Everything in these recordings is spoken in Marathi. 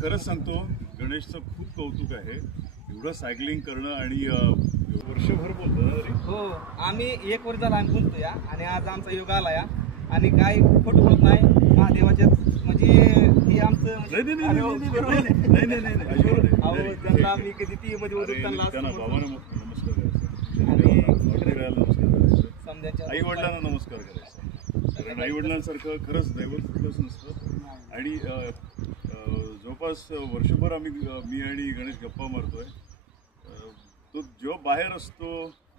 खरंच सांगतो, गणेशचं खूप कौतुक आहे. एवढं सायकलिंग करणं आणि वर्षभर बोलतो ना तरी. हो, आम्ही 1 वर्ष झाला आम्ही बोलतो या, आणि आज आमचा योग आला या, आणि काय खोटं बोलत नाही महादेवाच्या, म्हणजे हे आमचं त्यांना आम्ही कधी ती मध्ये आई वडिलांना नमस्कार करायचा, कारण आई वडिलांसारखं खरंच दैवत कुठलंच नसतं. आणि जवळपास वर्षभर मी आणि गणेश गप्पा मारतोय. तो जेव्हा बाहेर असतो,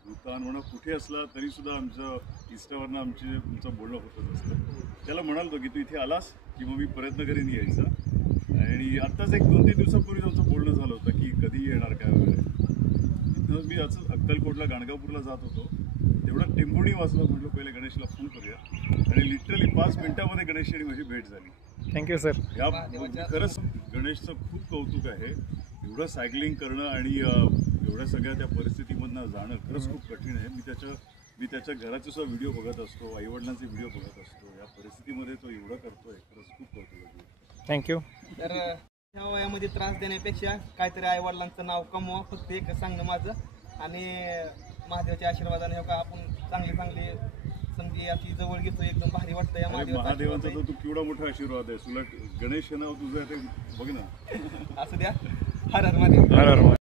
भूतान म्हणा कुठे असला तरी सुद्धा आमचं इन्स्टावरनं आमचं बोलणं होतच असतं. त्याला म्हणालतो की तू इथे आलास की मग मी प्रयत्न करीन यायचा. आणि आत्ताच एक 2-3 दिवसापूर्वी आमचं बोलणं झालं होतं की कधी येणार काय वगैरे. तिथं मी असंच अक्कलकोटला गाणगापूरला जात होतो, तेवढा टेंबुणी वाचला. म्हटलं पहिले गणेशला फोन करूया, आणि लिटरली 5 मिनिटामध्ये गणेश आणि माझी भेट झाली. Thank you sir. खरंच गणेशचं खूप कौतुक आहे. एवढं सायकलिंग करणं आणि एवढ्या सगळ्या त्या परिस्थितीमधनं जाणं खरंच खूप कठीण आहे. मी त्याच्या घराचे सुद्धा व्हिडिओ बघत असतो, आईवडिलांचे व्हिडिओ बघत असतो. या परिस्थितीमध्ये तो एवढं करतोय, खरंच खूप कौतुक आहे. थँक्यू. तर ह्या वयामध्ये त्रास देण्यापेक्षा काहीतरी आई वडिलांचं नाव कमवा, फक्त एक सांगणं माझं. आणि महादेवाच्या आशीर्वादाने आपण चांगली संधी अशी जवळ घेतो, एकदम भारी वाटतं. या महादेवांचा तर तू केवढा मोठा आशीर्वाद आहे. तुला गणेश नाव तुझं बघ ना. असू द्या. हर हर महादेव.